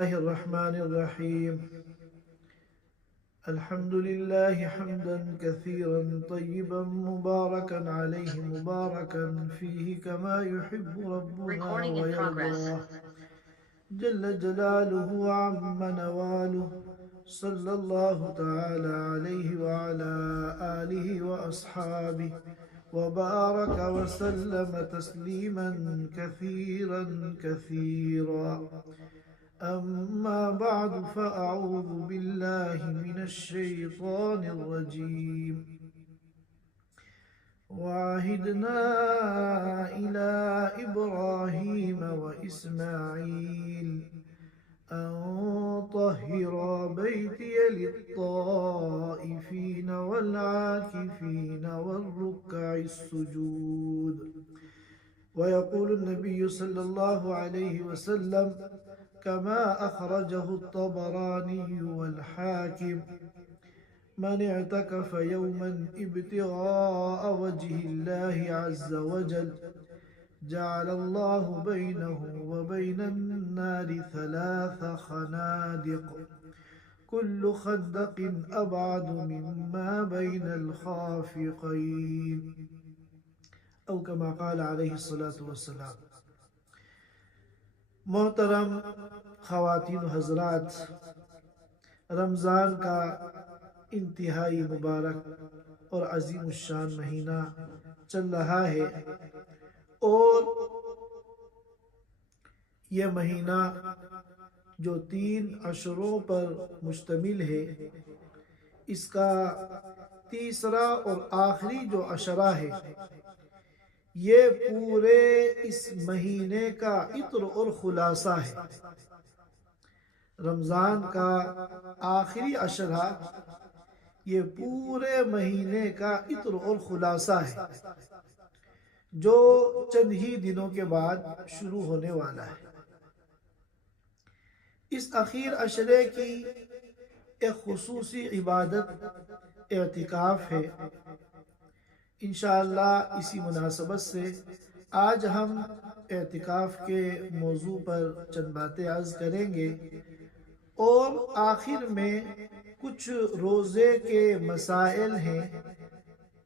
الله الرحمن الرحيم. الحمد لله حمدا كثيرا طيبا مباركا عليه مباركا فيه كما يحب ربنا ويرضى جل جلاله وعم نواله. صلى الله تعالى عليه وعلى آله وأصحابه وبارك وسلم تسليما كثيرا كثيرا. أما بعد فأعوذ بالله من الشيطان الرجيم. وعهدنا إلى إبراهيم وإسماعيل أن طهرا بيتي للطائفين والعاكفين والركع السجود. ويقول النبي صلى الله عليه وسلم كما أخرجه الطبراني والحاكم: من اعتكف يوما ابتغاء وجه الله عز وجل جعل الله بينه وبين النار 3 خنادق كل خندق أبعد مما بين الخافقين، أو كما قال عليه الصلاة والسلام. محترم خواتین و حضرات، رمضان کا انتہائی مبارک اور عظیم الشان مہینہ چل رہا ہے، اور یہ مہینہ جو 3 عشروں پر مشتمل ہے، اس کا تیسرا اور آخری جو عشرہ ہے، یہ پورے اس مہینے کا عطر اور خلاصہ ہے. رمضان کا آخری عشرہ یہ پورے مہینے کا عطر اور خلاصہ ہے، جو چند ہی دنوں کے بعد شروع ہونے والا ہے. اس اخیر عشرے کی ایک خصوصی عبادت اعتکاف ہے. انشاءاللہ اسی مناسبت سے آج ہم اعتکاف کے موضوع پر چند باتیں عرض کریں گے، اور آخر میں کچھ روزے کے مسائل ہیں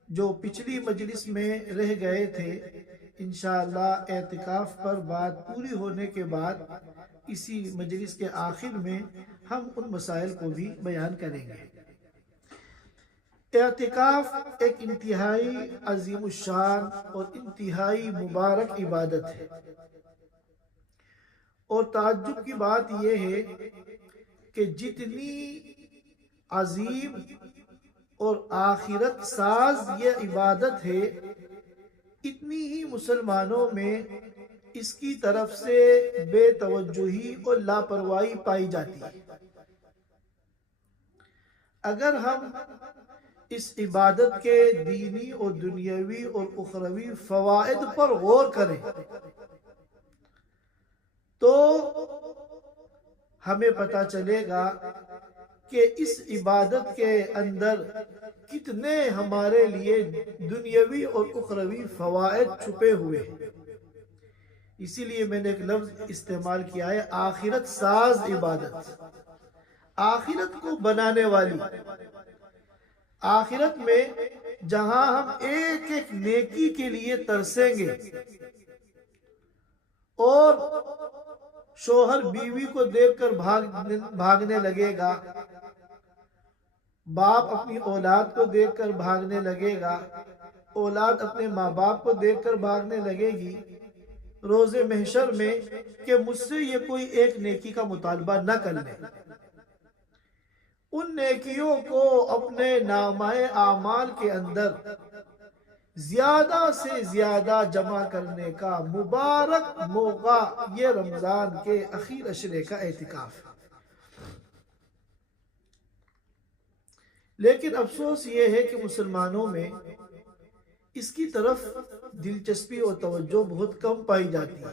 جو پچھلی مجلس میں رہ گئے تھے. انشاءاللہ اعتکاف پر بات پوری ہونے کے بعد اسی مجلس کے آخر میں ہم ان مسائل کو بھی بیان کریں گے. اعتکاف ایک انتہائی عظیم الشان اور انتہائی مبارک عبادت ہے، اور تعجب کی بات یہ ہے کہ جتنی عظیم اور آخرت ساز یہ عبادت ہے، اتنی ہی مسلمانوں میں اس کی طرف سے بے توجہی اور لاپرواہی پائی جاتی ہے. اگر ہم اس عبادت کے دینی اور دنیاوی اور اخروی فوائد پر غور کریں تو ہمیں پتہ چلے گا کہ اس عبادت کے اندر کتنے ہمارے لیے دنیاوی اور اخروی فوائد چھپے ہوئے ہیں. اسی لیے میں نے ایک لفظ استعمال کیا ہے: آخرت ساز عبادت، آخرت کو بنانے والی. آخرت میں جہاں ہم ایک ایک نیکی کے لیے ترسیں گے، اور شوہر بیوی کو دیکھ کر بھاگنے لگے گا، باپ اپنی اولاد کو دیکھ کر بھاگنے لگے گا، اولاد اپنے ماں باپ کو دیکھ کر بھاگنے لگے گی روز محشر میں کہ مجھ سے یہ کوئی ایک نیکی کا مطالبہ نہ کر لے. ان نیکیوں کو اپنے نامہ اعمال کے اندر زیادہ سے زیادہ جمع کرنے کا مبارک موقع یہ رمضان کے اخیر عشرے کا اعتکاف ہے. لیکن افسوس یہ ہے کہ مسلمانوں میں اس کی طرف دلچسپی اور توجہ بہت کم پائی جاتی ہے.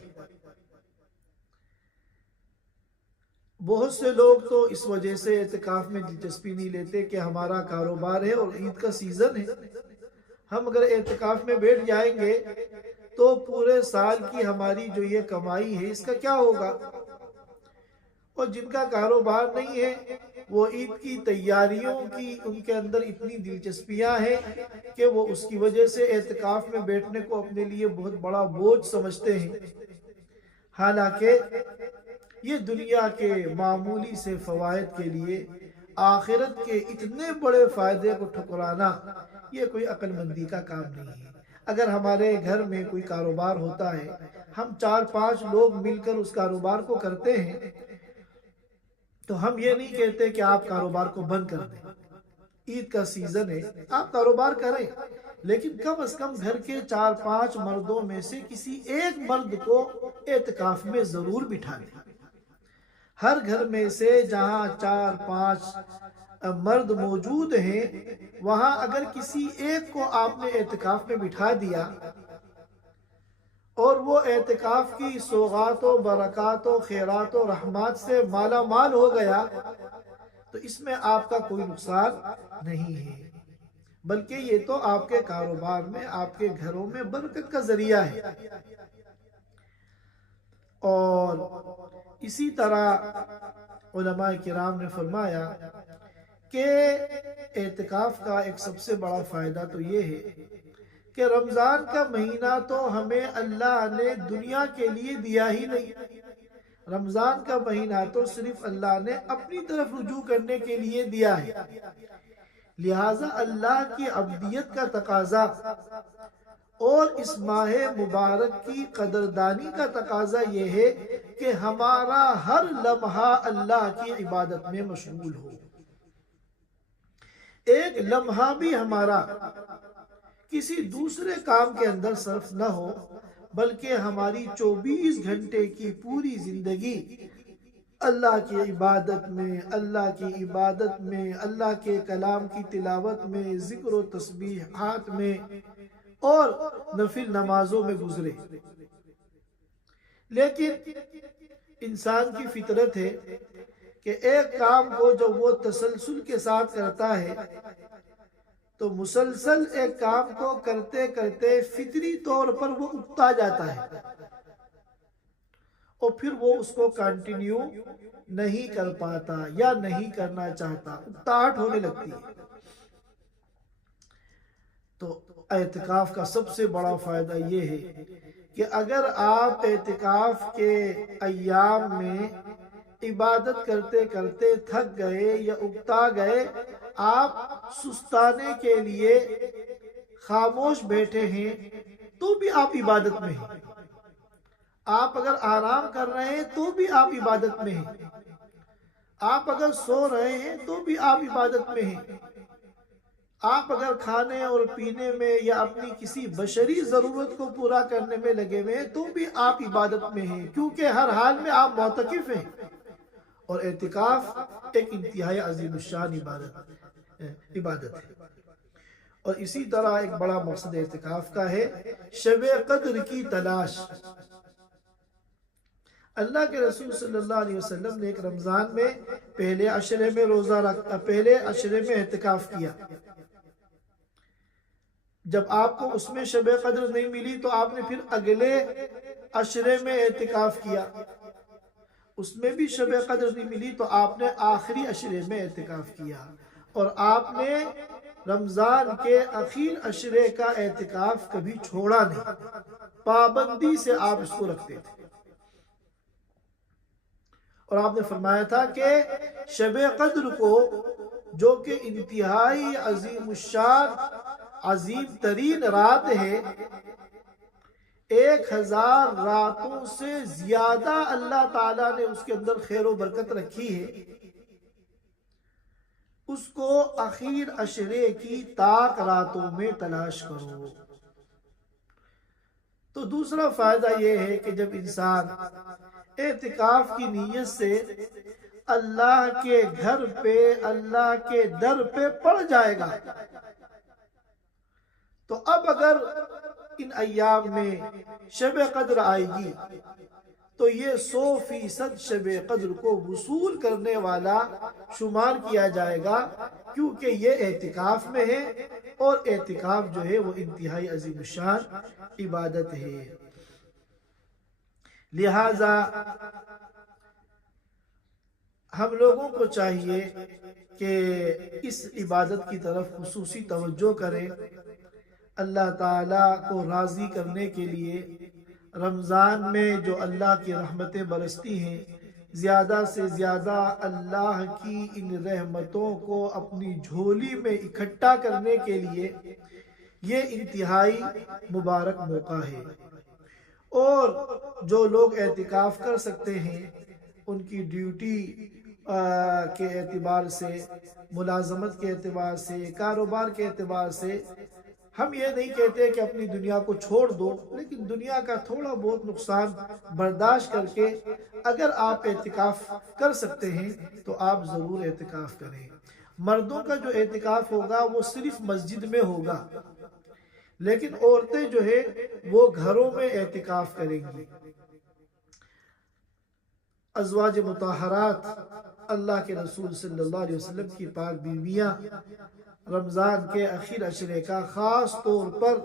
بہت سے لوگ تو اس وجہ سے اعتکاف میں دلچسپی نہیں لیتے کہ ہمارا کاروبار ہے اور عید کا سیزن ہے، ہم اگر اعتکاف میں بیٹھ جائیں گے تو پورے سال کی ہماری جو یہ کمائی ہے اس کا کیا ہوگا. اور جن کا کاروبار نہیں ہے وہ عید کی تیاریوں کی ان کے اندر اتنی دلچسپیاں ہیں کہ وہ اس کی وجہ سے اعتکاف میں بیٹھنے کو اپنے لیے بہت بڑا بوجھ سمجھتے ہیں، حالانکہ یہ دنیا کے معمولی سے فوائد کے لیے آخرت کے اتنے بڑے فائدے کو ٹھکرانا یہ کوئی عقل مندی کا کام نہیں ہے۔ اگر ہمارے گھر میں کوئی کاروبار ہوتا ہے، ہم 4-5 لوگ مل کر اس کاروبار کو کرتے ہیں، تو ہم یہ نہیں کہتے کہ آپ کاروبار کو بند کر دیں، عید کا سیزن ہے آپ کاروبار کریں، لیکن کم از کم گھر کے 4-5 مردوں میں سے کسی ایک مرد کو اعتکاف میں ضرور بٹھا دیں۔ ہر گھر میں سے جہاں 4-5 مرد موجود ہیں، وہاں اگر کسی ایک کو آپ نے اعتکاف میں بٹھا دیا اور وہ اعتکاف کی سوغات و برکات و خیرات و رحمات سے مالا مال ہو گیا تو اس میں آپ کا کوئی نقصان نہیں ہے، بلکہ یہ تو آپ کے کاروبار میں آپ کے گھروں میں برکت کا ذریعہ ہے۔ اور اسی طرح علماء کرام نے فرمایا کہ اعتکاف کا ایک سب سے بڑا فائدہ تو یہ ہے کہ رمضان کا مہینہ تو ہمیں اللہ نے دنیا کے لیے دیا ہی نہیں، رمضان کا مہینہ تو صرف اللہ نے اپنی طرف رجوع کرنے کے لیے دیا ہے، لہٰذا اللہ کی عبدیت کا تقاضا اور اس ماہ مبارک کی قدردانی کا تقاضا یہ ہے کہ ہمارا ہر لمحہ اللہ کی عبادت میں مشغول ہو، ایک لمحہ بھی ہمارا کسی دوسرے کام کے اندر صرف نہ ہو، بلکہ ہماری 24 گھنٹے کی پوری زندگی اللہ کی عبادت میں، اللہ کی عبادت میں، اللہ کے کلام کی تلاوت میں، ذکر و تسبیحات میں اور نفل نمازوں میں گزرے۔ لیکن انسان کی فطرت ہے کہ ایک کام کو جب وہ تسلسل کے ساتھ کرتا ہے تو مسلسل ایک کام کو کرتے کرتے فطری طور پر وہ اکتا جاتا ہے اور پھر وہ اس کو کنٹینیو نہیں کر پاتا یا نہیں کرنا چاہتا، اکتاہٹ ہونے لگتی ہے۔ تو اعتکاف کا سب سے بڑا فائدہ یہ ہے کہ اگر آپ اعتکاف کے ایام میں عبادت کرتے کرتے تھک گئے یا اکتا گئے، آپ سستانے کے لیے خاموش بیٹھے ہیں تو بھی آپ عبادت میں ہیں، آپ اگر آرام کر رہے ہیں تو بھی آپ عبادت میں ہیں، آپ اگر سو رہے ہیں تو بھی آپ عبادت میں ہیں، آپ اگر کھانے اور پینے میں یا اپنی کسی بشری ضرورت کو پورا کرنے میں لگے ہوئے ہیں تو بھی آپ عبادت میں ہیں، کیونکہ ہر حال میں آپ معتکف ہیں۔ اور اعتکاف ایک انتہائی عظیم الشان عبادت ہے۔ اور اسی طرح ایک بڑا مقصد اعتکاف کا ہے شب قدر کی تلاش۔ اللہ کے رسول صلی اللہ علیہ وسلم نے ایک رمضان میں پہلے عشرے میں پہلے عشرے میں اعتکاف کیا، جب آپ کو اس میں شب قدر نہیں ملی تو آپ نے پھر اگلے عشرے میں اعتکاف کیا، اس میں بھی شب قدر نہیں ملی تو آپ نے آخری عشرے میں اعتکاف کیا، اور آپ نے رمضان کے اخیر عشرے کا اعتکاف کبھی چھوڑا نہیں، پابندی سے آپ اس کو رکھتے تھے۔ اور آپ نے فرمایا تھا کہ شب قدر کو، جو کہ انتہائی عظیم الشان عظیم ترین رات ہے، 1000 راتوں سے زیادہ اللہ تعالیٰ نے اس کے اندر خیر و برکت رکھی ہے، اس کو اخیر عشرے کی طاق راتوں میں تلاش کرو۔ تو دوسرا فائدہ یہ ہے کہ جب انسان اعتکاف کی نیت سے اللہ کے گھر پہ، اللہ کے در پہ پڑ جائے گا، تو اب اگر ان ایام میں شب قدر آئے گی تو یہ 100% شب قدر کو وصول کرنے والا شمار کیا جائے گا، کیونکہ یہ اعتکاف میں ہے اور اعتکاف جو ہے وہ انتہائی عظیم الشان عبادت ہے۔ لہذا ہم لوگوں کو چاہیے کہ اس عبادت کی طرف خصوصی توجہ کریں۔ اللہ تعالیٰ کو راضی کرنے کے لیے رمضان میں جو اللہ کی رحمتیں برستی ہیں، زیادہ سے زیادہ اللہ کی ان رحمتوں کو اپنی جھولی میں اکٹھا کرنے کے لیے یہ انتہائی مبارک موقع ہے۔ اور جو لوگ اعتکاف کر سکتے ہیں، ان کی ڈیوٹی کے اعتبار سے، ملازمت کے اعتبار سے، کاروبار کے اعتبار سے، ہم یہ نہیں کہتے کہ اپنی دنیا کو چھوڑ دو، لیکن دنیا کا تھوڑا بہت نقصان برداشت کر کے اگر آپ اعتکاف کر سکتے ہیں تو آپ ضرور اعتکاف کریں۔ مردوں کا جو اعتکاف ہوگا وہ صرف مسجد میں ہوگا، لیکن عورتیں جو ہے وہ گھروں میں اعتکاف کریں گی۔ ازواج مطہرات، اللہ کے رسول صلی اللہ علیہ وسلم کی پاک بیویاں رمضان کے آخر عشرے کا خاص طور پر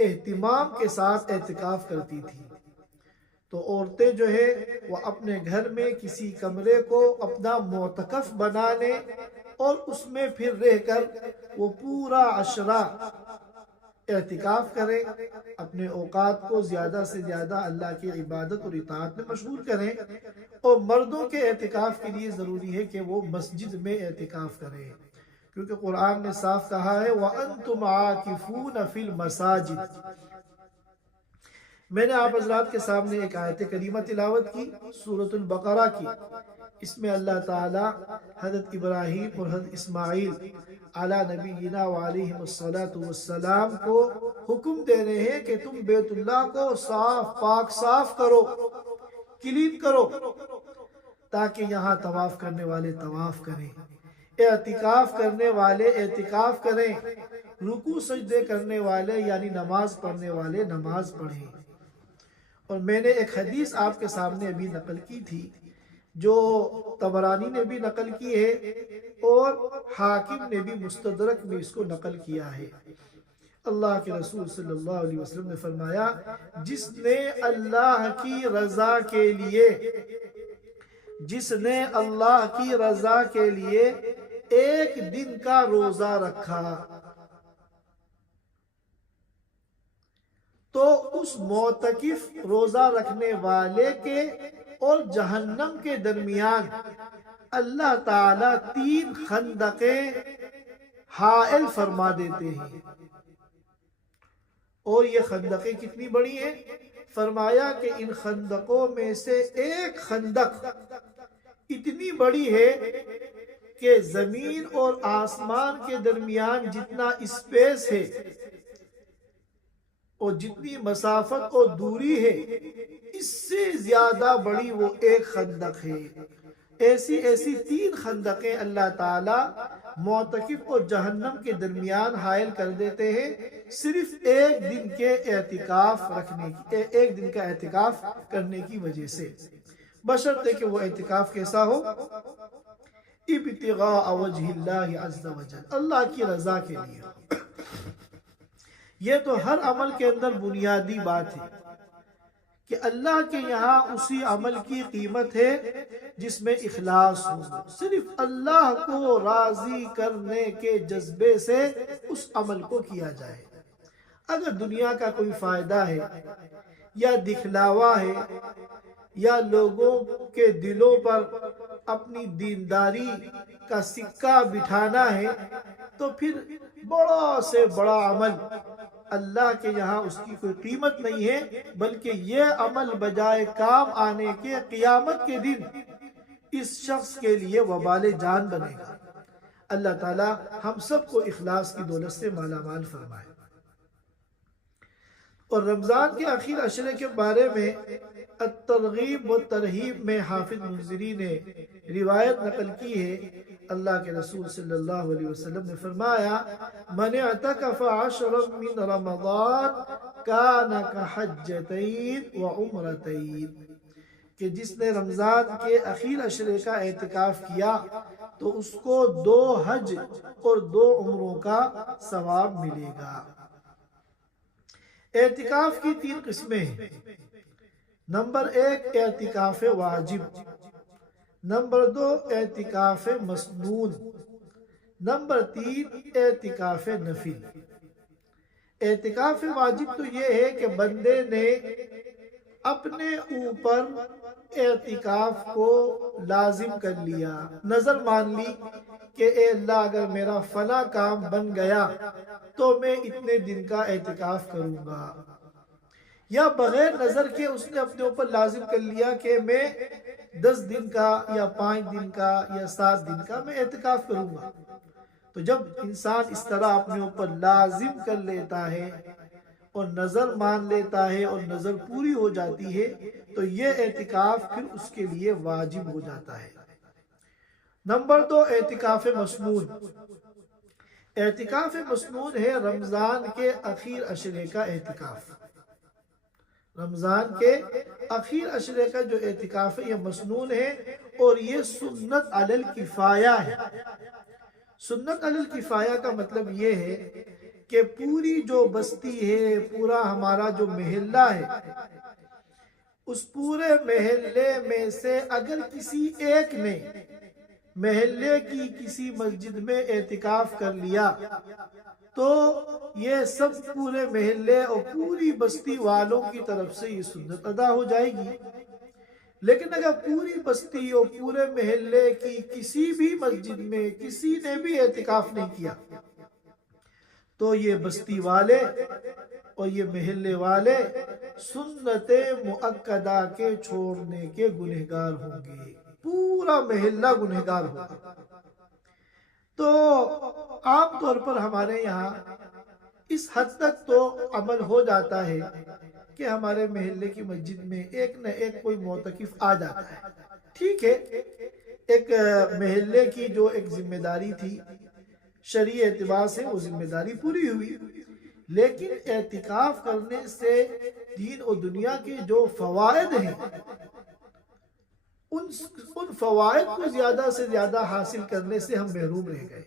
اہتمام کے ساتھ اعتکاف کرتی تھی۔ تو عورتیں جو ہے وہ اپنے گھر میں کسی کمرے کو اپنا معتکف بنا لیں اور اس میں پھر رہ کر وہ پورا عشرہ اعتکاف کریں، اپنے اوقات کو زیادہ سے زیادہ اللہ کی عبادت اور اطاعت میں مشغول کریں۔ اور مردوں کے اعتکاف کے لیے ضروری ہے کہ وہ مسجد میں اعتکاف کریں، کیونکہ قرآن نے صاف کہا ہے وَأَنْتُمْ عَاكِفُونَ فِي الْمَسَاجِدِ۔ میں نے آپ حضرات کے سامنے ایک آیت کریمہ تلاوت کی سورۃ البقرہ کی۔ اس میں اللہ تعالیٰ حضرت ابراہیم اور حضرت اسماعیل علی نبینا وعلیہم الصلاۃ والسلام کو حکم دے رہے ہیں کہ تم بیت اللہ کو پاک صاف کرو، کلین کرو، تاکہ یہاں طواف کرنے والے طواف کریں، اعتکاف کرنے والے اعتکاف کریں، رکوع سجدے کرنے والے یعنی نماز پڑھنے والے نماز پڑھیں۔ اور میں نے ایک حدیث آپ کے سامنے ابھی نقل کی تھی جو طبرانی نے بھی نقل کی ہے اور حاکم نے بھی مستدرک میں اس کو نقل کیا ہے۔ اللہ کے رسول صلی اللہ علیہ وسلم نے فرمایا، جس نے اللہ کی رضا کے لیے ایک دن کا روزہ رکھا تو اس معتکف روزہ رکھنے والے کے اور جہنم کے درمیان اللہ تعالیٰ 3 خندقیں حائل فرما دیتے ہیں۔ اور یہ خندقیں کتنی بڑی ہیں؟ فرمایا کہ ان خندقوں میں سے ایک خندق اتنی بڑی ہے کہ زمین اور آسمان کے درمیان جتنا اسپیس ہے اور جتنی مسافت اور دوری ہے، اس سے زیادہ بڑی وہ ایک خندق ہے۔ ایسی 3 خندقیں اللہ تعالیٰ معتکف اور جہنم کے درمیان حائل کر دیتے ہیں، صرف ایک دن کا اعتکاف کرنے کی وجہ سے، بشرطے کہ وہ اعتکاف کیسا ہو؟ ابتغاء وجہ اللہ عز وجل، اللہ کی رضا کے لیے۔ یہ تو ہر عمل کے اندر بنیادی بات ہے کہ اللہ کے یہاں اسی عمل کی قیمت ہے جس میں اخلاص ہو، صرف اللہ کو راضی کرنے کے جذبے سے اس عمل کو کیا جائے۔ اگر دنیا کا کوئی فائدہ ہے یا دکھلاوا ہے یا لوگوں کے دلوں پر اپنی دینداری کا سکہ بٹھانا ہے تو پھر بڑا سے بڑا عمل اللہ کے یہاں اس کی کوئی قیمت نہیں ہے، بلکہ یہ عمل بجائے کام آنے کے قیامت کے دن اس شخص کے لیے وبال جان بنے گا۔ اللہ تعالی ہم سب کو اخلاص کی دولت سے مالا مال فرمائے۔ اور رمضان کے آخر عشرے کے بارے میں الترغیب و ترہیب میں حافظ منذری نے روایت نقل کی ہے، اللہ کے رسول صلی اللہ علیہ وسلم نے فرمایا، من اعتکف 10 من رمضان کان کحجتین و عمرتین، کہ جس نے رمضان کے آخر عشرے کا اعتکاف کیا تو اس کو 2 حج اور 2 عمروں کا ثواب ملے گا۔ اعتکاف کی 3 قسمیں ہیں۔ نمبر 1 اعتکاف واجب، نمبر 2 اعتکاف مسنون، نمبر 3 اعتکاف نفل۔ اعتکاف واجب تو یہ ہے کہ بندے نے اپنے اوپر اعتکاف کو لازم کر لیا، نظر مان لی کہ اے اللہ اگر میرا فلاں کام بن گیا تو میں اتنے دن کا اعتکاف کروں گا، یا بغیر نظر کے اس نے اپنے اوپر لازم کر لیا کہ میں 10 دن کا یا 5 دن کا یا 7 دن کا میں اعتکاف کروں گا۔ تو جب انسان اس طرح اپنے اوپر لازم کر لیتا ہے اور نظر مان لیتا ہے اور نظر پوری ہو جاتی ہے تو یہ اعتکاف پھر اس کے لیے واجب ہو جاتا ہے۔ نمبر 2 اعتکاف مسنون۔ اعتکاف مسنون ہے رمضان کے اخیر عشرے کا اعتکاف۔ رمضان کے اخیر عشرے کا جو اعتکاف ہے یہ مسنون ہے اور یہ سنت علی الکفایہ ہے۔ سنت علی الکفایہ کا مطلب یہ ہے کہ پوری جو بستی ہے، پورا ہمارا جو محلہ ہے، اس پورے محلے میں سے اگر کسی ایک نے محلے کی کسی مسجد میں اعتکاف کر لیا تو یہ سب پورے محلے اور پوری بستی والوں کی طرف سے یہ سنت ادا ہو جائے گی۔ لیکن اگر پوری بستی اور پورے محلے کی کسی بھی مسجد میں کسی نے بھی اعتکاف نہیں کیا تو یہ بستی والے اور یہ محلے والے سنت مؤکدہ کے چھوڑنے کے گنہگار ہوں گے، پورا محلہ گنہگار ہوگا۔ تو عام طور پر ہمارے یہاں اس حد تک تو عمل ہو جاتا ہے کہ ہمارے محلے کی مسجد میں ایک نہ ایک کوئی معتکف آ جاتا ہے، ٹھیک ہے، ایک محلے کی جو ایک ذمہ داری تھی شرعی اعتبار سے وہ ذمہ داری پوری ہوئی، لیکن اعتکاف کرنے سے دین و دنیا کے جو فوائد ہیں ان فوائد کو زیادہ سے زیادہ حاصل کرنے سے ہم محروم رہ گئے۔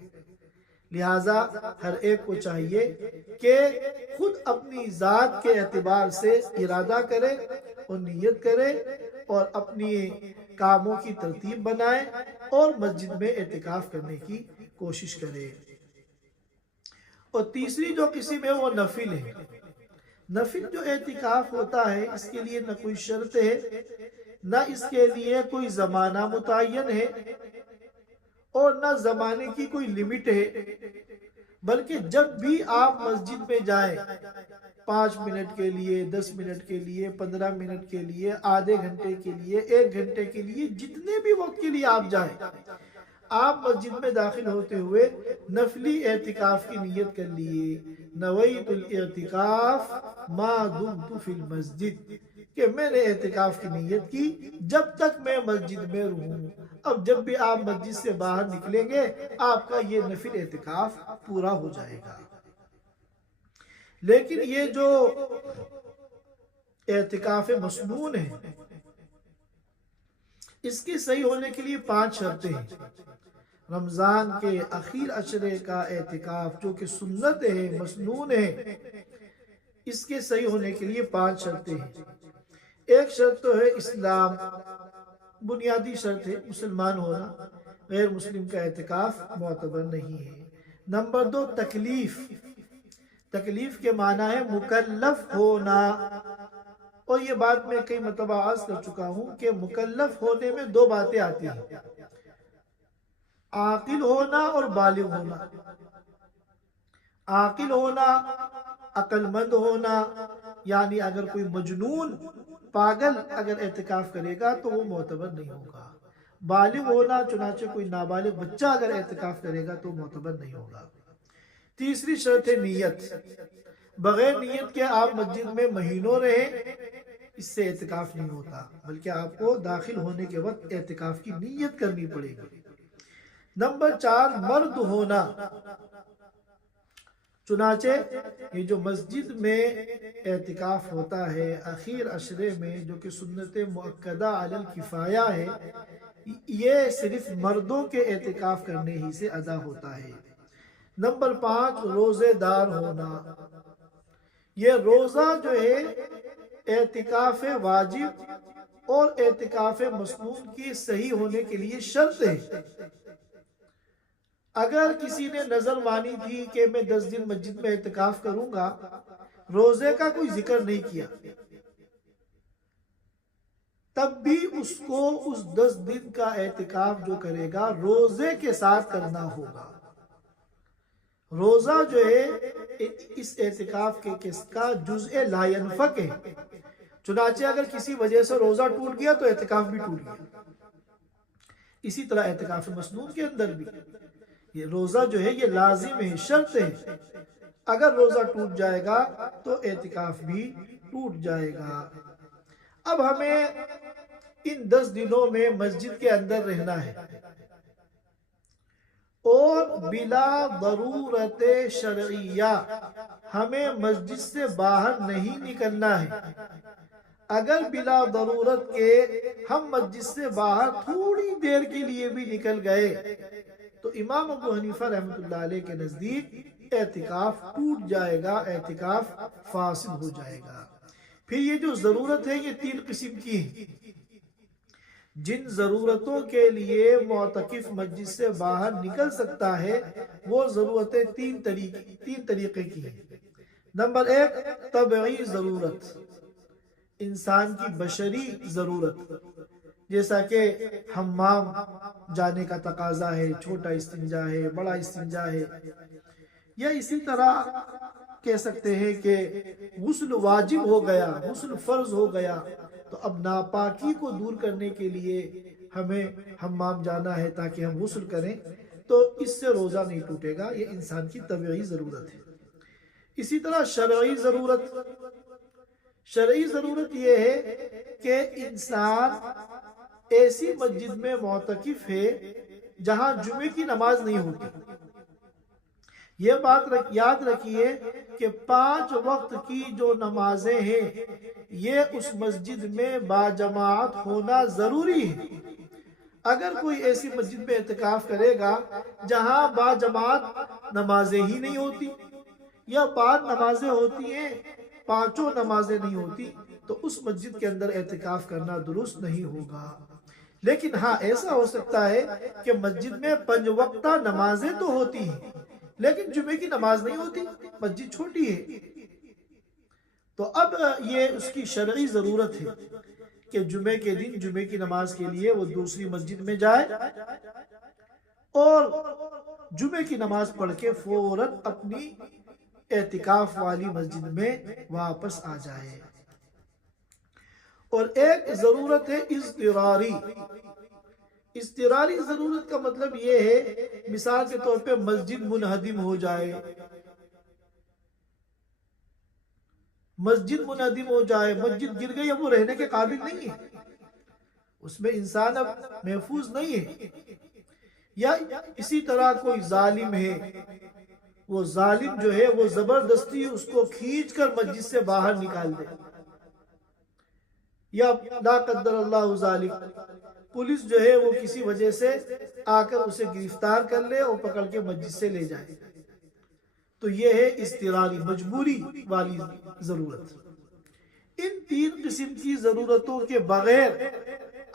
لہٰذا ہر ایک کو چاہیے کہ خود اپنی ذات کے اعتبار سے ارادہ کرے اور نیت کرے اور اپنی کاموں کی ترتیب بنائے اور مسجد میں اعتکاف کرنے کی کوشش کرے۔ اور تیسری جو قسم ہے وہ نفل ہے۔ نفل جو اعتکاف ہوتا ہے اس کے لیے نہ کوئی شرط ہے، نہ اس کے لیے کوئی زمانہ متعین ہے اور نہ زمانے کی کوئی لمٹ ہے، بلکہ جب بھی آپ مسجد میں جائیں 5 منٹ کے لیے، 10 منٹ کے لیے، 15 منٹ کے لیے، آدھے گھنٹے کے لیے، 1 گھنٹے کے لیے، جتنے بھی وقت کے لیے آپ جائیں، آپ مسجد میں داخل ہوتے ہوئے نفلی اعتکاف کی نیت کر لیے، نویت الاعتکاف ما دمت فی المسجد، کہ میں نے اعتکاف کی نیت کی جب تک میں مسجد میں رہوں۔ اب جب بھی آپ مسجد سے باہر نکلیں گے آپ کا یہ نفل اعتکاف پورا ہو جائے گا۔ لیکن یہ جو اعتکاف مسنون ہے اس کے صحیح ہونے کے لیے 5 شرطیں ہیں۔ رمضان کے اخیر عشرے کا اعتکاف جو کہ سنت ہے، مسنون ہے، اس کے صحیح ہونے کے لیے 5 شرطیں ہیں۔ ایک شرط تو ہے اسلام، بنیادی شرط ہے مسلمان ہونا، غیر مسلم کا اعتکاف معتبر نہیں ہے۔ نمبر 2 تکلیف، تکلیف کے معنی ہے مکلف ہونا، اور یہ بات میں کئی مرتبہ عرض کر چکا ہوں کہ مکلف ہونے میں 2 باتیں آتی ہیں، عاقل ہونا اور بالغ ہونا۔ عاقل ہونا، عقل مند ہونا، یعنی اگر کوئی مجنون پاگل اگر اعتکاف کرے گا تو وہ معتبر نہیں ہوگا۔ بالغ ہونا، چنانچہ کوئی نابالغ بچہ اگر اعتکاف کرے گا تو معتبر نہیں ہوگا۔ تیسری شرط ہے نیت، بغیر نیت کے آپ مسجد میں مہینوں رہیں اس سے اعتکاف نہیں ہوتا، بلکہ آپ کو داخل ہونے کے وقت اعتکاف کی نیت کرنی پڑے گی۔ نمبر 4 مرد ہونا، چنانچہ یہ جو مسجد میں اعتکاف ہوتا ہے اخیر عشرے میں جو کہ سنت مؤکدہ علی الکفایہ ہے، یہ صرف مردوں کے اعتکاف کرنے ہی سے ادا ہوتا ہے۔ نمبر 5 روزے دار ہونا، یہ روزہ جو ہے اعتکاف واجب اور اعتکاف مسنون کی صحیح ہونے کے لیے شرط ہے۔ اگر کسی نے نظر مانی تھی کہ میں 10 دن مسجد میں اعتکاف کروں گا، روزے کا کوئی ذکر نہیں کیا، تب بھی اس کو اس 10 دن کا اعتکاف جو کرے گا روزے کے ساتھ کرنا ہوگا۔ روزہ جو ہے اس اعتکاف کے کس کا جزء لا ينفک ہے، چنانچہ اگر کسی وجہ سے روزہ ٹوٹ گیا تو اعتکاف بھی ٹوٹ گیا۔ اسی طرح اعتکاف مسنون کے اندر بھی یہ روزہ جو ہے یہ لازم ہے، شرط ہے، اگر روزہ ٹوٹ جائے گا تو اعتکاف بھی ٹوٹ جائے گا۔ اب ہمیں ان 10 دنوں میں مسجد کے اندر رہنا ہے اور بلا ضرورت شرعیہ ہمیں مسجد سے باہر نہیں نکلنا ہے۔ اگر بلا ضرورت کے ہم مسجد سے باہر تھوڑی دیر کے لیے بھی نکل گئے تو امام ابو حنیفہ رحمۃ اللہ علیہ کے نزدیک اعتکاف ٹوٹ جائے گا، اعتکاف فاسد ہو جائے گا۔ پھر یہ جو ضرورت ہے یہ 3 قسم کی ہے۔ جن ضرورتوں کے لیے معتکف مسجد سے باہر نکل سکتا ہے وہ ضرورتیں 3 طریقے کی ہیں۔ نمبر 1 طبعی ضرورت، انسان کی بشری ضرورت، جیسا کہ حمام جانے کا تقاضا ہے، چھوٹا استنجا ہے، بڑا استنجا ہے، یا اسی طرح کہہ سکتے ہیں کہ غسل واجب ہو گیا، غسل فرض ہو گیا، تو اب ناپاکی کو دور کرنے کے لیے ہمیں حمام جانا ہے تاکہ ہم غسل کریں، تو اس سے روزہ نہیں ٹوٹے گا۔ یہ انسان کی طبعی ضرورت ہے۔ اسی طرح شرعی ضرورت یہ ہے کہ انسان ایسی مسجد میں معتکف ہے جہاں جمعے کی نماز نہیں ہوتی۔ یہ بات یاد رکھیے کہ 5 وقت کی جو نمازیں ہیں یہ اس مسجد میں باجماعت ہونا ضروری ہے۔ اگر کوئی ایسی مسجد میں اعتکاف کرے گا جہاں باجماعت نمازیں ہی نہیں ہوتی یا بعض نمازیں ہوتی ہیں 5 نمازیں نہیں ہوتی، تو اس مسجد کے اندر اعتکاف کرنا درست نہیں ہوگا۔ لیکن ہاں ایسا ہو سکتا ہے کہ مسجد میں 5 وقتہ نمازیں تو ہوتی ہیں لیکن جمعے کی نماز نہیں ہوتی، مسجد چھوٹی ہے، تو اب یہ اس کی شرعی ضرورت ہے کہ جمعے کے دن جمعے کی نماز کے لیے وہ دوسری مسجد میں جائے اور جمعے کی نماز پڑھ کے فوراً اپنی اعتکاف والی مسجد میں واپس آ جائے۔ اور ایک ضرورت ہے اضطراری ضرورت کا مطلب یہ ہے مثال کے طور پہ مسجد منہدم ہو جائے، مسجد گر گئی، اب وہ رہنے کے قابل نہیں ہے، اس میں انسان اب محفوظ نہیں ہے۔ یا اسی طرح کوئی ظالم ہے، وہ ظالم جو ہے وہ زبردستی اس کو کھینچ کر مسجد سے باہر نکال دے، یا لا قدر اللہ ظالم پولیس جو ہے وہ کسی وجہ سے آ کر اسے گرفتار کر لے اور پکڑ کے مسجد سے لے جائے، تو یہ ہے اضطراری مجبوری والی ضرورت۔ ان 3 قسم کی ضرورتوں کے بغیر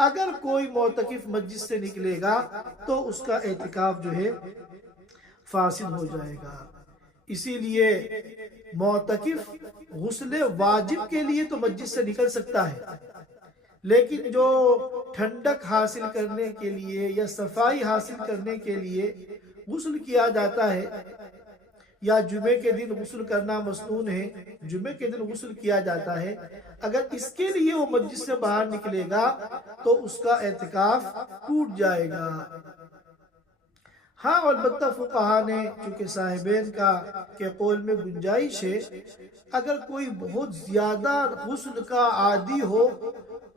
اگر کوئی معتکف مسجد سے نکلے گا تو اس کا اعتکاف جو ہے فاسد ہو جائے گا۔ اسی لیے معتکف غسل واجب کے لیے تو مسجد سے نکل سکتا ہے، لیکن جو ٹھنڈک حاصل کرنے کے لیے یا صفائی حاصل کرنے کے لیے غسل کیا جاتا ہے، یا جمعے کے دن غسل کرنا مسنون ہے، جمعے کے دن غسل کیا جاتا ہے، اگر اس کے لیے وہ مسجد سے باہر نکلے گا تو اس کا اعتکاف ٹوٹ جائے گا۔ ہاں البتہ فقہا نے چونکہ صاحبین کے قول میں گنجائش ہے، اگر کوئی بہت زیادہ غسل کا عادی ہو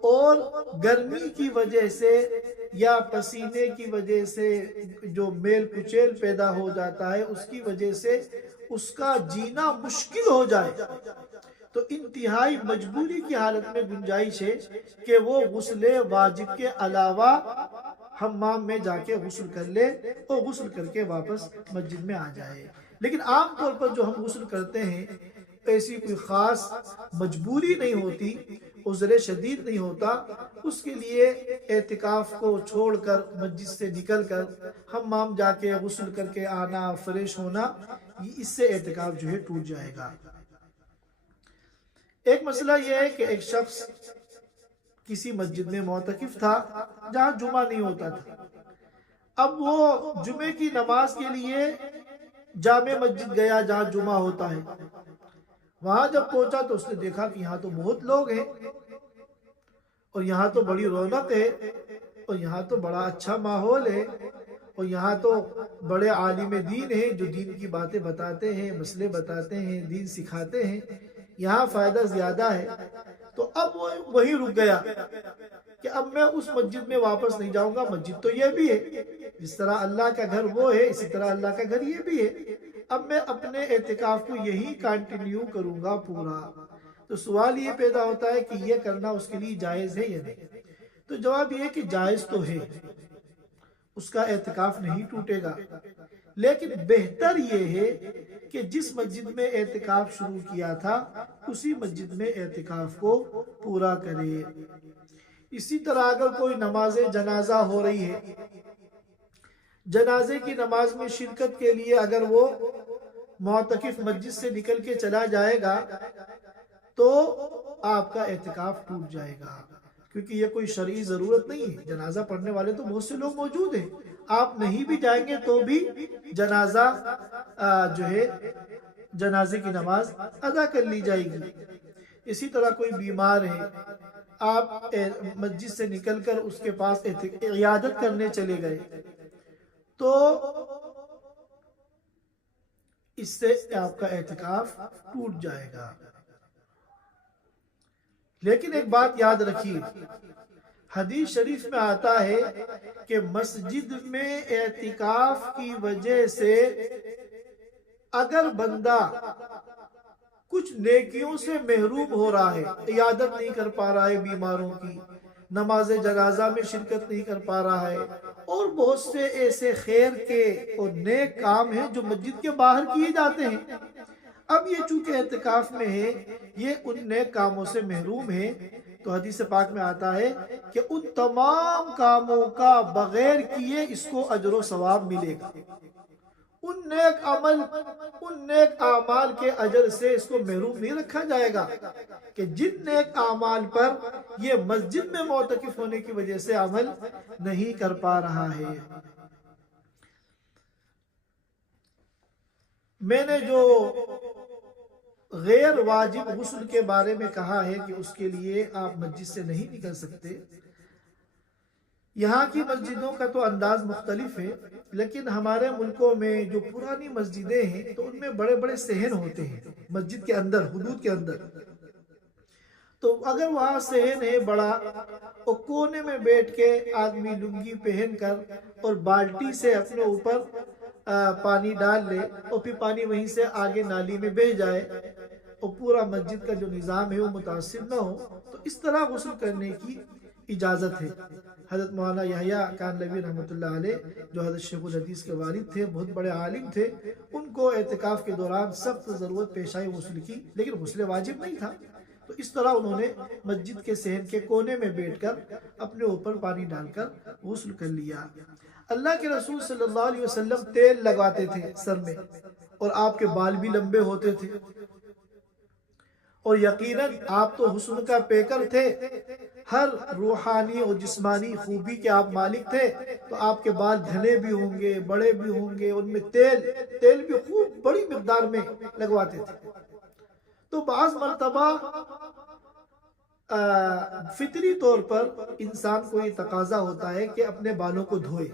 اور گرمی کی وجہ سے یا پسینے کی وجہ سے جو میل کچیل پیدا ہو جاتا ہے اس کی وجہ سے اس کا جینا مشکل ہو جائے تو انتہائی مجبوری کی حالت میں گنجائش ہے کہ وہ غسل واجب کے علاوہ حمام میں جا کے غسل کر لے اور غسل کر کے واپس مسجد میں آ جائے۔ لیکن عام طور پر جو ہم غسل کرتے ہیں ایسی کوئی خاص مجبوری نہیں ہوتی، عذر شدید نہیں ہوتا، اس کے لیے اعتکاف کو چھوڑ کر مسجد سے نکل کر حمام جا کے غسل کر کے آنا، فریش ہونا، اس سے اعتکاف جو ہے ٹوٹ جائے گا۔ ایک مسئلہ یہ ہے کہ ایک شخص کسی مسجد میں معتکف تھا جہاں جمعہ نہیں ہوتا تھا۔ اب وہ جمعے کی نماز کے لیے جامع مسجد گیا جہاں جمعہ ہوتا ہے۔ وہاں جب پہنچا تو اس نے دیکھا کہ یہاں تو بہت لوگ ہیں اور یہاں تو بڑی رونق ہے اور یہاں تو بڑا اچھا ماحول ہے اور یہاں تو بڑے عالم دین ہیں جو دین کی باتیں بتاتے ہیں، مسئلے بتاتے ہیں، دین سکھاتے ہیں، یہاں فائدہ زیادہ ہے۔ تو اب وہ وہی رک گیا کہ اب میں اس مسجد میں واپس نہیں جاؤں گا، مسجد تو یہ بھی ہے، جس طرح اللہ کا گھر وہ ہے اسی طرح اللہ کا گھر یہ بھی ہے، اب میں اپنے اعتکاف کو یہی کنٹینیو کروں گا پورا۔ تو سوال یہ پیدا ہوتا ہے کہ یہ کرنا اس کے لیے جائز ہے یا نہیں؟ تو جواب یہ ہے کہ جائز تو ہے، اس کا اعتکاف نہیں ٹوٹے گا، لیکن بہتر یہ ہے کہ جس مسجد میں اعتکاف شروع کیا تھا اسی مسجد میں اعتکاف کو پورا کرے۔ اسی طرح اگر کوئی نماز جنازہ ہو رہی ہے، جنازے کی نماز میں شرکت کے لیے اگر وہ معتکف مسجد سے نکل کے چلا جائے گا تو آپ کا اعتکاف ٹوٹ جائے گا، کیونکہ یہ کوئی شرعی ضرورت نہیں ہے۔ جنازہ پڑھنے والے تو بہت سے لوگ موجود ہیں، آپ نہیں بھی جائیں گے تو بھی جنازہ جو ہے جنازے کی نماز ادا کر لی جائے گی۔ اسی طرح کوئی بیمار ہے، آپ مسجد سے نکل کر اس کے پاس عیادت کرنے چلے گئے تو اس سے آپ کا اعتکاف ٹوٹ جائے گا۔ لیکن ایک بات یاد رکھیے، حدیث شریف میں آتا ہے کہ مسجد میں اعتکاف کی وجہ سے اگر بندہ کچھ نیکیوں سے محروم ہو رہا ہے، عیادت نہیں کر پا رہا ہے بیماروں کی، نماز جنازہ میں شرکت نہیں کر پا رہا ہے، اور بہت سے ایسے خیر کے اور نیک کام ہیں جو مسجد کے باہر کیے جاتے ہیں، اب یہ چونکہ اعتکاف میں ہے، یہ ان نیک کاموں سے محروم ہے، تو حدیث پاک میں آتا ہے کہ ان تمام کاموں کا بغیر کیے اس کو اجر و ثواب ملے گا۔ ان نیک اعمال کے اجر سے اس کو محروم نہیں رکھا جائے گا کہ جن نیک اعمال پر یہ مسجد میں معتکف ہونے کی وجہ سے عمل نہیں کر پا رہا ہے۔ میں نے جو غیر واجب غسل کے بارے میں کہا ہے کہ اس کے لیے آپ مسجد سے نہیں نکل سکتے، یہاں کی مسجدوں کا تو انداز مختلف ہے، لیکن ہمارے ملکوں میں جو پرانی مسجدیں ہیں تو ان میں بڑے بڑے صحن ہوتے ہیں مسجد کے اندر، حدود کے اندر، تو اگر وہاں صحن ہے بڑا اور کونے میں بیٹھ کے آدمی لنگی پہن کر اور بالٹی سے اپنے اوپر پانی ڈال لے اور پھر پانی وہیں سے آگے نالی میں بہہ جائے اور پورا مسجد کا جو نظام ہے وہ متاثر نہ ہو، تو اس طرح غسل کرنے کی اجازت ہے۔ حضرت مولانا یحییٰ کاندھلوی رحمۃ اللہ علیہ جو حضرت شیخ الحدیث کے والد تھے، بہت بڑے عالم تھے، ان کو اعتکاف کے دوران سخت ضرورت پیش آئی غسل کی، لیکن غسل واجب نہیں تھا، تو اس طرح انہوں نے مسجد کے صحن کے کونے میں بیٹھ کر اپنے اوپر پانی ڈال کر غسل کر لیا۔ اللہ کے رسول صلی اللہ علیہ وسلم تیل لگاتے تھے سر میں، اور آپ کے بال بھی لمبے ہوتے تھے، اور یقیناً آپ تو حسن کا پیکر تھے، ہر روحانی اور جسمانی خوبی کے آپ مالک تھے، تو آپ کے بال گھنے بھی ہوں گے، بڑے بھی ہوں گے، ان میں تیل بھی خوب بڑی مقدار میں لگواتے تھے۔ تو بعض مرتبہ فطری طور پر انسان کو یہ تقاضا ہوتا ہے کہ اپنے بالوں کو دھوئے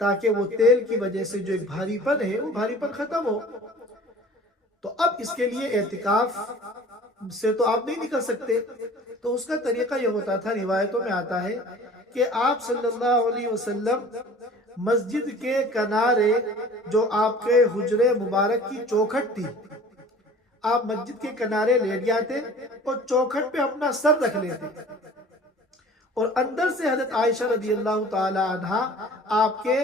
تاکہ وہ تیل کی وجہ سے جو ایک بھاری پن ہے وہ بھاری پن ختم ہو۔ تو اب اس کے لیے اعتکاف سے تو آپ نہیں نکل سکتے، تو اس کا طریقہ یہ ہوتا تھا، روایتوں میں آتا ہے کہ آپ صلی اللہ علیہ وسلم مسجد کے کنارے جو آپ کے حجرے مبارک کی چوکھٹ تھی، آپ مسجد کے کنارے لیٹ جاتے اور چوکھٹ پہ اپنا سر رکھ لیتے اور اندر سے حضرت عائشہ رضی اللہ تعالی عنہا آپ کے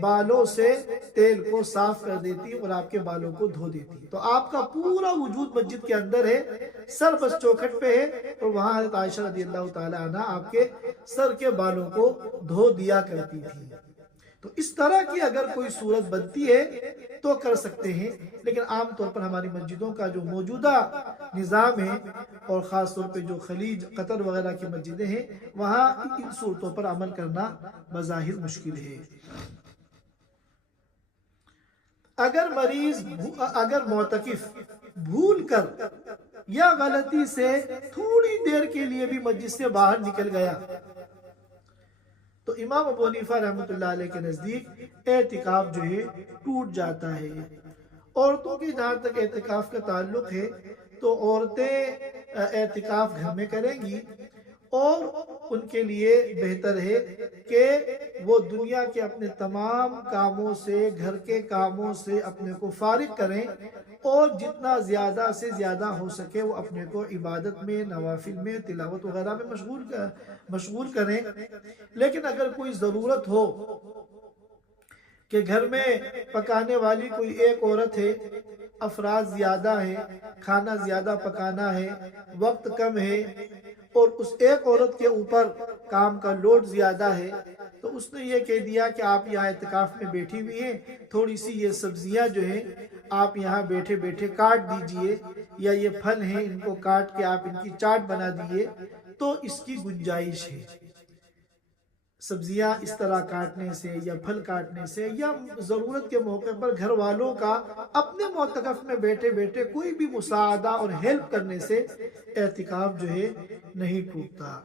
بالوں سے تیل کو صاف کر دیتی اور آپ کے بالوں کو دھو دیتی. تو آپ کا پورا وجود مسجد کے اندر ہے، سر بس چوکھٹ پہ ہے، اور وہاں حضرت عائشہ رضی اللہ تعالی عنہا آپ کے سر کے بالوں کو دھو دیا کرتی تھی. تو اس طرح کی اگر کوئی صورت بنتی ہے تو کر سکتے ہیں، لیکن عام طور پر ہماری مسجدوں کا جو موجودہ نظام ہے، اور خاص طور پہ جو خلیج قطر وغیرہ کی مسجدیں ہیں، وہاں ان صورتوں پر عمل کرنا بظاہر مشکل ہے. اگر معتکف بھول کر یا غلطی سے تھوڑی دیر کے لیے بھی مسجد سے باہر نکل گیا تو امام ابو حنیفہ رحمۃ اللہ علیہ کے نزدیک اعتکاف جو ہے ٹوٹ جاتا ہے. عورتوں کی جہاں تک اعتکاف کا تعلق ہے تو عورتیں اعتکاف گھر میں کریں گی، اور ان کے لیے بہتر ہے کہ وہ دنیا کے اپنے تمام کاموں سے، گھر کے کاموں سے اپنے کو فارغ کریں، اور جتنا زیادہ سے زیادہ ہو سکے وہ اپنے کو عبادت میں، نوافل میں، تلاوت وغیرہ میں مشغول کریں. لیکن اگر کوئی ضرورت ہو کہ گھر میں پکانے والی کوئی ایک عورت ہے، افراد زیادہ ہے، کھانا زیادہ پکانا ہے، وقت کم ہے، اور اس ایک عورت کے اوپر کام کا لوڈ زیادہ ہے، تو اس نے یہ کہہ دیا کہ آپ یہاں اعتکاف میں بیٹھی ہوئی ہیں، تھوڑی سی یہ سبزیاں جو ہیں آپ یہاں بیٹھے بیٹھے کاٹ دیجئے، یا یہ پھل ہیں ان کو کاٹ کے آپ ان کی چاٹ بنا دیجئے، تو اس کی گنجائش ہے. سبزیاں اس طرح کاٹنے سے یا پھل کاٹنے سے، یا ضرورت کے موقع پر گھر والوں کا اپنے معتکف میں بیٹھے بیٹھے کوئی بھی مساعدہ اور ہیلپ کرنے سے اعتکاف جو ہے نہیں ٹوٹتا.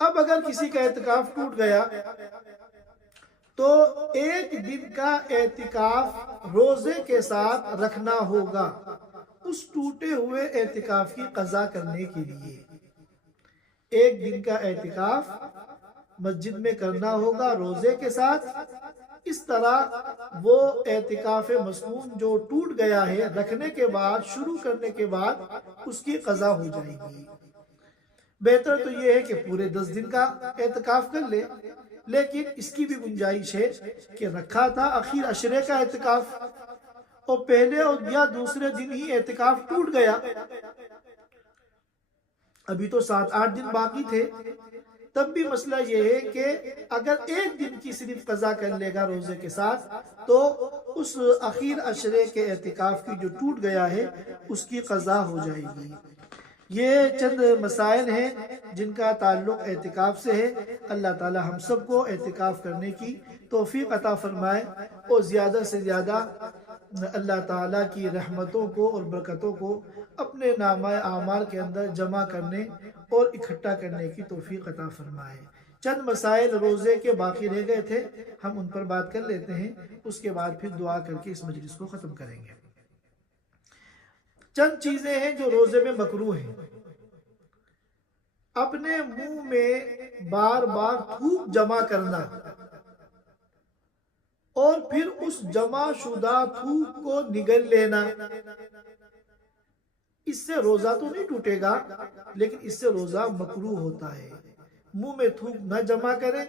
اب اگر کسی کا اعتکاف ٹوٹ گیا تو ایک دن کا اعتکاف روزے کے ساتھ رکھنا ہوگا اس ٹوٹے ہوئے اعتکاف کی قضا کرنے کے لیے. ایک دن کا اعتکاف مسجد میں کرنا ہوگا روزے کے ساتھ. اس طرح وہ اعتکاف مسنون جو ٹوٹ گیا ہے رکھنے کے بعد، شروع کرنے کے بعد اس کی قضا ہو جائے گی. بہتر تو یہ ہے کہ پورے 10 دن کا اعتکاف کر لے، لیکن اس کی بھی گنجائش ہے کہ رکھا تھا اخیر عشرے کا اعتکاف اور پہلے یا دوسرے دن ہی اعتکاف ٹوٹ گیا، ابھی تو 7-8 دن باقی تھے، تب بھی مسئلہ یہ ہے کہ اگر ایک دن کی صرف قضا کر لے گا روزے کے ساتھ تو اس اخیر عشرے کے اعتکاف کی جو ٹوٹ گیا ہے اس کی قضا ہو جائے گی. یہ چند مسائل ہیں جن کا تعلق اعتکاف سے ہے. اللہ تعالی ہم سب کو اعتکاف کرنے کی توفیق عطا فرمائے، اور زیادہ سے زیادہ اللہ تعالیٰ کی رحمتوں کو اور برکتوں کو اپنے نامہ اعمال کے اندر جمع کرنے اور اکٹھا کرنے کی توفیق عطا فرمائے. چند مسائل روزے کے باقی رہ گئے تھے، ہم ان پر بات کر لیتے ہیں، اس کے بعد پھر دعا کر کے اس مجلس کو ختم کریں گے. چند چیزیں ہیں جو روزے میں مکروہ ہیں. اپنے منہ میں بار بار تھوک جمع کرنا اور پھر اس جمع شدہ تھوک کو نگل لینا، اس سے روزہ تو نہیں ٹوٹے گا لیکن اس سے روزہ مکروہ ہوتا ہے. منہ میں تھوک نہ جمع کریں.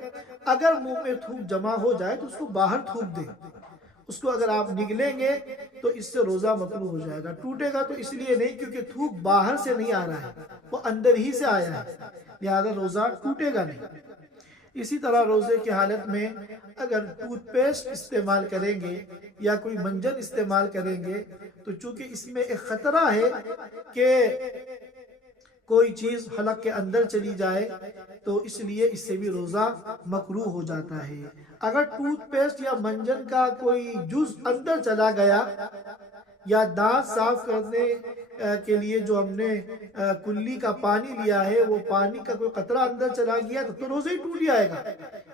اگر منہ میں تھوک جمع ہو جائے تو اس کو باہر تھوک دیں. اس کو اگر آپ نگلیں گے تو اس سے روزہ مکروہ ہو جائے گا. ٹوٹے گا تو اس لیے نہیں کیونکہ تھوک باہر سے نہیں آ رہا ہے، وہ اندر ہی سے آیا ہے، لہذا روزہ ٹوٹے گا نہیں. اسی طرح روزے کی حالت میں اگر ٹوتھ پیسٹ استعمال کریں گے یا کوئی منجن استعمال کریں گے تو چونکہ اس میں ایک خطرہ ہے کہ کوئی چیز حلق کے اندر چلی جائے تو اس لیے اس سے بھی روزہ مکروہ ہو جاتا ہے. اگر ٹوتھ پیسٹ یا منجن کا کوئی جز اندر چلا گیا یا دانت صاف کرنے کے لیے جو ہم نے کلی کا پانی لیا ہے وہ پانی کا کوئی قطرہ اندر چلا گیا تو روزہ ہی ٹوٹ جائے گا.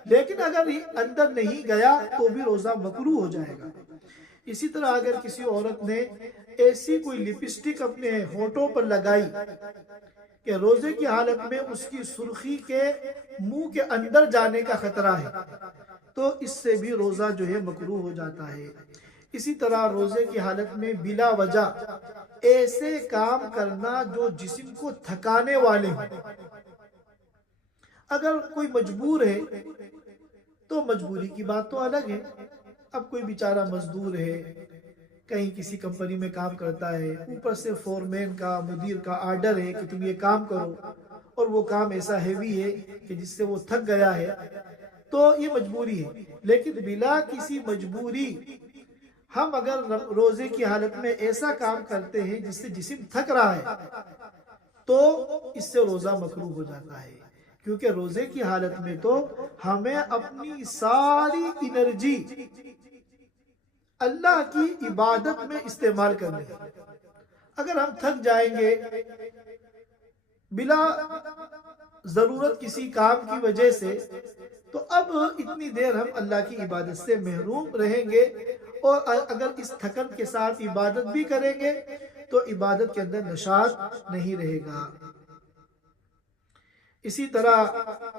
لیکن اگر اندر نہیں گیا تو بھی روزہ مکروہ ہو جائے گا. اسی طرح اگر کسی عورت نے ایسی کوئی لپسٹک اپنے ہونٹوں پر لگائی کہ روزے کی حالت میں اس کی سرخی کے منہ کے اندر جانے کا خطرہ ہے تو اس سے بھی روزہ جو ہے مکروہ ہو جاتا ہے. اسی طرح روزے کی حالت میں بلا وجہ ایسے کام کرنا جو جسم کو تھکانے والے ہوں، اگر کوئی مجبور ہے تو مجبوری کی بات تو الگ ہے. اب کوئی بیچارہ مزدور ہے، کہیں کسی کمپنی میں کام کرتا ہے، اوپر سے فورمین کا، مدیر کا آرڈر ہے کہ تم یہ کام کرو، اور وہ کام ایسا ہیوی ہے کہ جس سے وہ تھک گیا ہے، تو یہ مجبوری ہے. لیکن بلا کسی مجبوری ہم اگر روزے کی حالت میں ایسا کام کرتے ہیں جس سے جسم تھک رہا ہے تو اس سے روزہ مکروہ ہو جاتا ہے. کیونکہ روزے کی حالت میں تو ہمیں اپنی ساری انرجی اللہ کی عبادت میں استعمال کرنی ہے. اگر ہم تھک جائیں گے بلا ضرورت کسی کام کی وجہ سے، تو اب اتنی دیر ہم اللہ کی عبادت سے محروم رہیں گے، اور اگر اس تھکن کے ساتھ عبادت بھی کریں گے تو عبادت کے اندر نشاط نہیں رہے گا. اسی طرح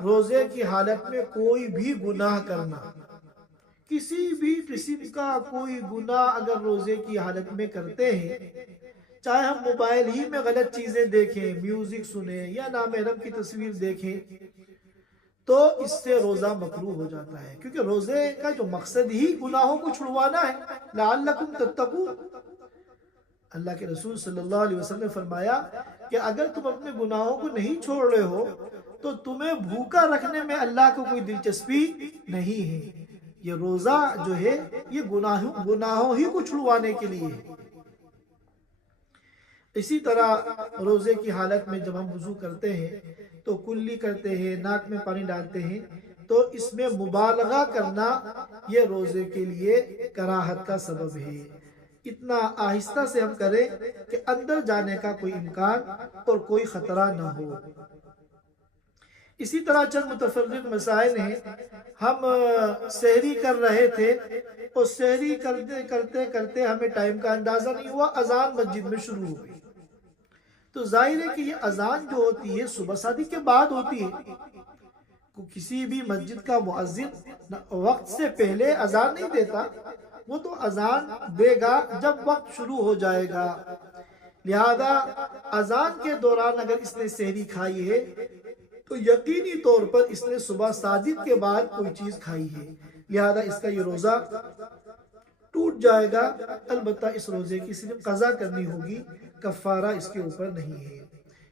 روزے کی حالت میں کوئی بھی گناہ کرنا، کسی بھی قسم کا کوئی گناہ اگر روزے کی حالت میں کرتے ہیں، چاہے ہم موبائل ہی میں غلط چیزیں دیکھیں، میوزک سنیں یا نامحرم کی تصویر دیکھیں، تو اس سے روزہ مکروہ ہو جاتا ہے. کیونکہ روزے کا جو مقصد ہی گناہوں کو چھڑوانا ہے، لعلکم تتقون. اللہ کے رسول صلی اللہ علیہ وسلم نے فرمایا کہ اگر تم اپنے گناہوں کو نہیں چھوڑ رہے ہو تو تمہیں بھوکا رکھنے میں اللہ کو کوئی دلچسپی نہیں ہے. یہ روزہ جو ہے یہ گناہوں ہی کو چھڑوانے کے لیے ہے. اسی طرح روزے کی حالت میں جب ہم وضو کرتے ہیں تو کلی کرتے ہیں، ناک میں پانی ڈالتے ہیں، تو اس میں مبالغہ کرنا یہ روزے کے لیے کراہت کا سبب ہے. اتنا آہستہ سے ہم کریں کہ اندر جانے کا کوئی امکان اور کوئی خطرہ نہ ہو. اسی طرح چند متفرق مسائل ہیں. ہم سحری کر رہے تھے اور سحری کرتے کرتے کرتے ہمیں ٹائم کا اندازہ نہیں ہوا، اذان مسجد میں شروع ہو گئی. تو ظاہر ہے کہ یہ اذان جو ہوتی ہے صبح صادق کے بعد ہوتی ہے. کسی بھی مسجد کا مؤذن وقت سے پہلے اذان نہیں دیتا، وہ تو اذان دے گا جب وقت شروع ہو جائے گا. لہذا اذان کے دوران اگر اس نے سحری کھائی ہے تو یقینی طور پر اس نے صبح صادق کے بعد کوئی چیز کھائی ہے، لہذا اس کا یہ روزہ ٹوٹ جائے گا. البتہ اس روزے کی صرف قضا کرنی ہوگی، کفارہ اس کے اوپر نہیں ہے.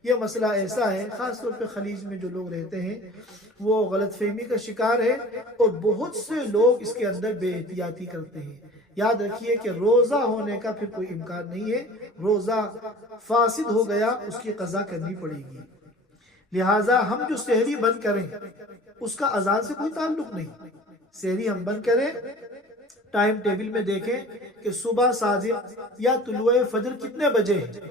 یہ مسئلہ ایسا ہے، خاص طور پہ خلیج میں جو لوگ رہتے ہیں وہ غلط فہمی کا شکار ہے، اور بہت سے لوگ اس کے اندر بے احتیاطی کرتے ہیں. یاد رکھیے کہ روزہ ہونے کا پھر کوئی امکان نہیں ہے، روزہ فاسد ہو گیا، اس کی قضا کرنی پڑے گی. لہٰذا ہم جو سحری بند کریں اس کا اذان سے کوئی تعلق نہیں. سحری ہم بند کریں، ٹائم ٹیبل میں دیکھیں کہ صبح صادق یا طلوع فجر کتنے بجے ہے،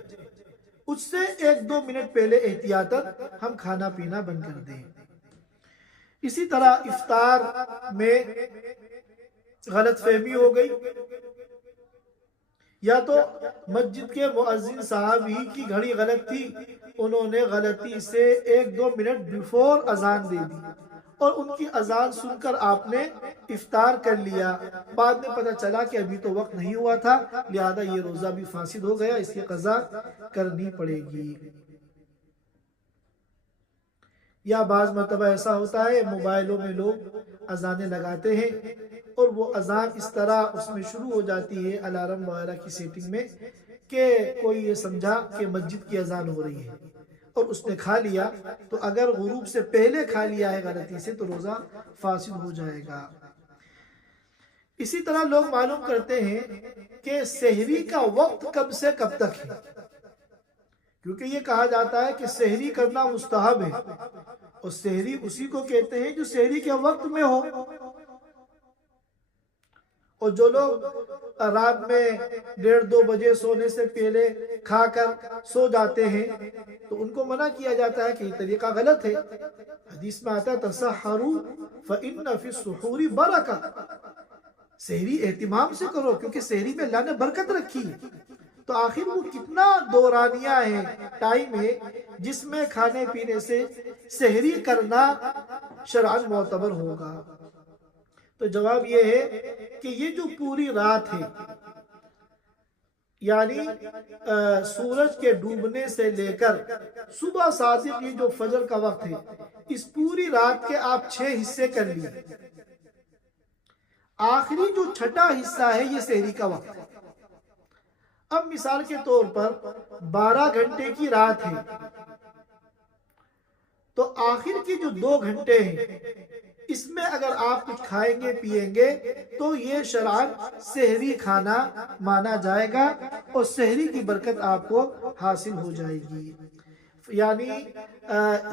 اس سے 1-2 منٹ پہلے احتیاطاً ہم کھانا پینا بند کر دیں. اسی طرح افطار میں غلط فہمی ہو گئی، یا تو مسجد کے مؤذن صاحب ہی کی گھڑی غلط تھی، انہوں نے غلطی سے 1-2 منٹ بیفور اذان دے دی اور ان کی اذان سن کر آپ نے افطار کر لیا. بعد میں پتہ چلا کہ ابھی تو وقت نہیں ہوا تھا، لہذا یہ روزہ بھی فاسد ہو گیا، اس کی قضا کرنی پڑے گی. یا بعض مرتبہ ایسا ہوتا ہے موبائلوں میں لوگ اذانیں لگاتے ہیں اور وہ اذان اس طرح اس میں شروع ہو جاتی ہے الارم وغیرہ کی سیٹنگ میں کہ کوئی یہ سمجھا کہ مسجد کی اذان ہو رہی ہے اور اس نے کھا لیا. تو اگر غروب سے پہلے کھا لیا ہے غلطی سے تو روزہ فاسد ہو جائے گا. اسی طرح لوگ معلوم کرتے ہیں کہ سحری کا وقت کب سے کب تک ہے، کیونکہ یہ کہا جاتا ہے کہ سحری کرنا مستحب ہے، اور سحری اسی کو کہتے ہیں جو سحری کے وقت میں ہو. اور جو لوگ رات میں 1:30-2 بجے سونے سے پہلے کھا کر سو جاتے ہیں تو ان کو منع کیا جاتا ہے کہ یہ طریقہ غلط ہے. حدیث میں آتا ہے تسحروا فإن فی السحور برکہ، سحری اہتمام سے کرو کیونکہ سحری میں اللہ نے برکت رکھی ہے. تو آخر وہ کتنا دورانیہ ہے، ٹائم ہے جس میں کھانے پینے سے سحری کرنا شرعاً معتبر ہوگا. تو جواب یہ ہے کہ یہ جو پوری رات ہے یعنی سورج کے ڈوبنے سے لے کر صبح صادق یہ جو فجر کا وقت ہے، اس پوری رات کے آپ 6 حصے کر لیے، آخری جو چھٹا حصہ ہے یہ سحری کا وقت ہے۔ اب مثال کے طور پر 12 گھنٹے کی رات ہے، تو آخر کے جو 2 گھنٹے ہیں اس میں اگر آپ کچھ کھائیں گے پیئیں گے تو یہ شرعاً سحری کھانا مانا جائے گا، اور سحری کی برکت آپ کو حاصل ہو جائے گی۔ یعنی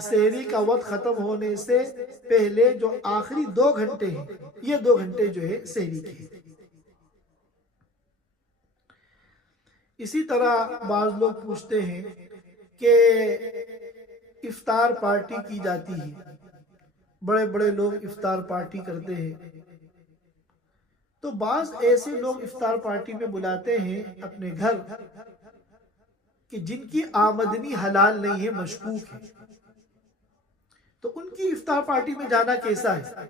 سحری کا وقت ختم ہونے سے پہلے جو آخری 2 گھنٹے ہیں، یہ 2 گھنٹے جو ہے سحری کے ہیں۔ اسی طرح بعض لوگ پوچھتے ہیں کہ افطار پارٹی کی جاتی ہے، بڑے بڑے لوگ افطار پارٹی کرتے ہیں، تو بعض ایسے لوگ افطار پارٹی میں بلاتے ہیں اپنے گھر کہ جن کی آمدنی حلال نہیں ہے، مشکوک ہے، تو ان کی افطار پارٹی میں جانا کیسا ہے؟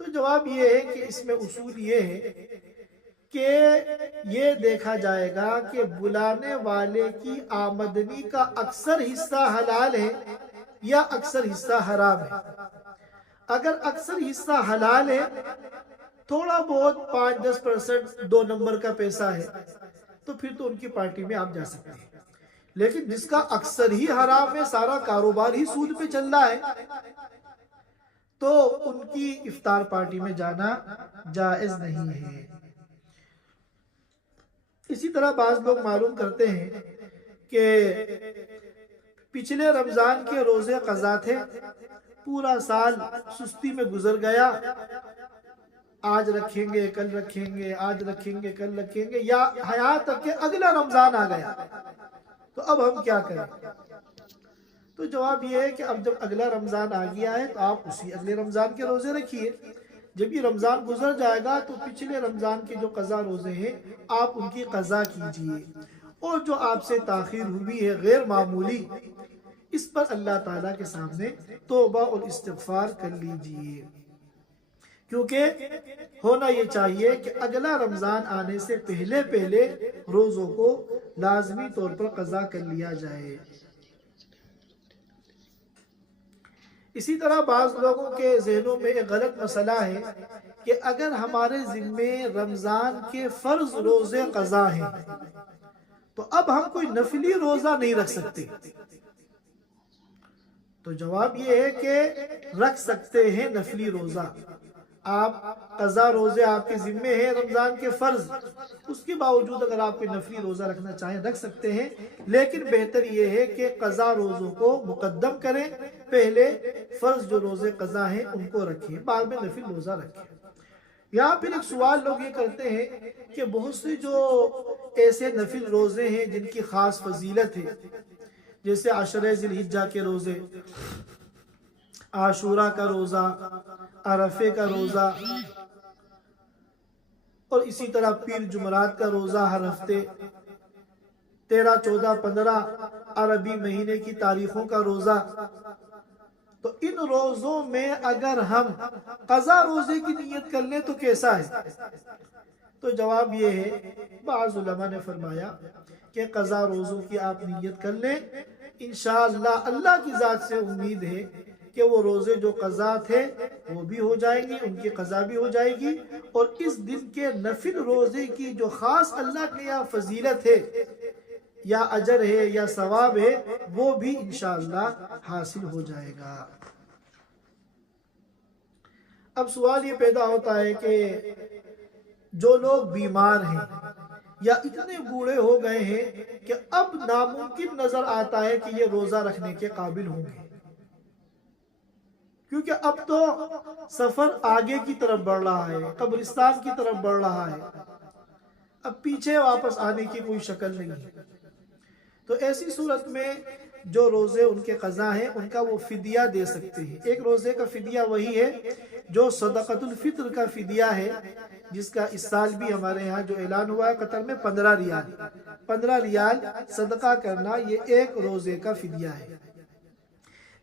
تو جواب یہ ہے کہ اس میں اصول یہ ہے کہ یہ دیکھا جائے گا کہ بلانے والے کی آمدنی کا اکثر حصہ حلال ہے یا اکثر حصہ حرام ہے۔ اگر اکثر حصہ حلال ہے، تھوڑا بہت 5-10% 2 نمبر کا پیسہ ہے، تو پھر تو ان کی پارٹی میں آپ جا سکتے ہیں۔ لیکن جس کا اکثر ہی حرام ہے، سارا کاروبار ہی سود پہ چل رہا ہے، تو ان کی افطار پارٹی میں جانا جائز نہیں ہے۔ اسی طرح بعض لوگ معلوم کرتے ہیں کہ پچھلے رمضان کے روزے قضا تھے، پورا سال سستی میں گزر گیا، آج رکھیں گے کل رکھیں گے، آج رکھیں گے کل رکھیں گے، یا یہاں تک کہ اگلا رمضان آ گیا، تو اب ہم کیا کریں؟ تو جواب یہ ہے کہ اب جب اگلا رمضان آ گیا ہے تو آپ اسی اگلے رمضان کے روزے رکھیے۔ جب یہ رمضان گزر جائے گا تو پچھلے رمضان کے جو قضا روزے ہیں آپ ان کی قضا کیجئے، اور جو آپ سے تاخیر ہوئی ہے غیر معمولی، اس پر اللہ تعالیٰ کے سامنے توبہ اور استغفار کر لیجئے، کیونکہ ہونا یہ چاہیے کہ اگلا رمضان آنے سے پہلے پہلے روزوں کو لازمی طور پر قضا کر لیا جائے۔ اسی طرح بعض لوگوں کے ذہنوں میں ایک غلط مسئلہ ہے کہ اگر ہمارے ذمے رمضان کے فرض روزے قضا ہیں تو اب ہم کوئی نفلی روزہ نہیں رکھ سکتے۔ تو جواب یہ ہے کہ رکھ سکتے ہیں نفلی روزہ۔ آپ قضا روزے آپ کے ذمے ہیں رمضان کے فرض، اس کے باوجود اگر آپ کوئی نفلی روزہ رکھنا چاہیں رکھ سکتے ہیں، لیکن بہتر یہ ہے کہ قضا روزوں کو مقدم کریں، پہلے فرض جو روزے قضا ہیں ان کو رکھیں، بعد میں نفل روزہ رکھیں۔ یہاں پھر ایک سوال لوگ یہ کرتے ہیں کہ بہت سے جو ایسے نفل روزے ہیں جن کی خاص فضیلت ہے، جیسے عشرہ ذی الحجہ کے روزے، عاشوراء کا روزہ، عرفے کا روزہ، اور اسی طرح پیر جمعرات کا روزہ ہر ہفتے، 13، 14، 15 عربی مہینے کی تاریخوں کا روزہ، تو ان روزوں میں اگر ہم قضا روزے کی نیت کر لیں تو کیسا ہے؟ تو جواب یہ ہے، بعض علماء نے فرمایا کہ قضا روزوں کی آپ نیت کر لیں، انشاءاللہ اللہ کی ذات سے امید ہے کہ وہ روزے جو قضا تھے وہ بھی ہو جائیں گی، ان کی قضا بھی ہو جائے گی، اور اس دن کے نفل روزے کی جو خاص اللہ کے یہاں فضیلت ہے یا اجر ہے یا ثواب ہے وہ بھی انشاءاللہ حاصل ہو جائے گا۔ اب سوال یہ پیدا ہوتا ہے کہ جو لوگ بیمار ہیں یا اتنے بوڑھے ہو گئے ہیں کہ اب ناممکن نظر آتا ہے کہ یہ روزہ رکھنے کے قابل ہوں گے، کیونکہ اب تو سفر آگے کی طرف بڑھ رہا ہے، قبرستان کی طرف بڑھ رہا ہے، اب پیچھے واپس آنے کی کوئی شکل نہیں ہے۔ تو ایسی صورت میں جو روزے ان کے قضا ہیں ان کا وہ فدیہ دے سکتے ہیں۔ ایک روزے کا فدیہ وہی ہے جو صدقۃ الفطر کا فدیہ ہے، جس کا اس سال بھی ہمارے یہاں جو اعلان ہوا ہے قطر میں 15 ریال، 15 ریال صدقہ کرنا، یہ ایک روزے کا فدیہ ہے۔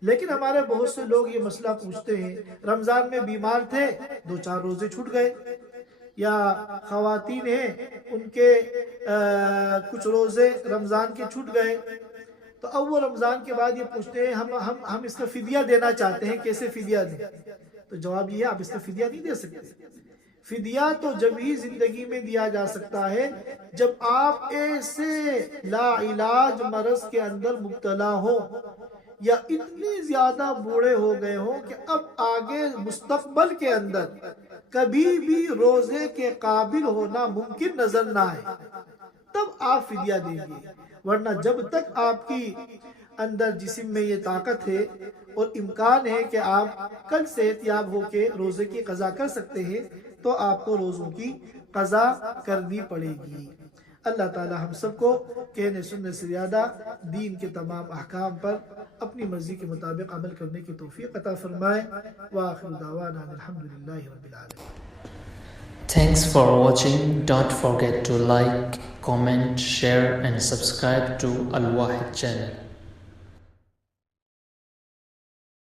لیکن ہمارے بہت سے لوگ یہ مسئلہ پوچھتے ہیں، رمضان میں بیمار تھے، 2-4 روزے چھوٹ گئے، یا خواتین ہیں ان کے کچھ روزے رمضان کے چھوٹ گئے، تو اب وہ رمضان کے بعد یہ پوچھتے ہیں ہم اس کا فدیہ دینا چاہتے ہیں، کیسے فدیہ دیں؟ تو جواب یہ ہے آپ اس کا فدیہ نہیں دے سکتے۔ فدیہ تو جب ہی زندگی میں دیا جا سکتا ہے جب آپ ایسے لا علاج مرض کے اندر مبتلا ہو یا اتنے زیادہ بوڑھے ہو گئے ہوں کہ اب آگے مستقبل کے اندر کبھی بھی روزے کے قابل ہونا ممکن نظر نہ آئے، تب آپ فدیہ دیں گے، ورنہ جب تک آپ کی اندر جسم میں یہ طاقت ہے اور امکان ہے کہ آپ کل صحت یاب ہو کے روزے کی قضا کر سکتے ہیں تو آپ کو روزوں کی قضا کرنی پڑے گی۔ اللہ تعالی ہم سب کو کہنے سننے سے زیادہ دین کے تمام احکام پر اپنی مرضی کے مطابق عمل کرنے کی توفیق عطا فرمائے۔ وآخر دعوانا الحمدللہ رب العالمین۔ Thanks for watching. Don't forget to like, comment, share and subscribe to Al Wahid channel.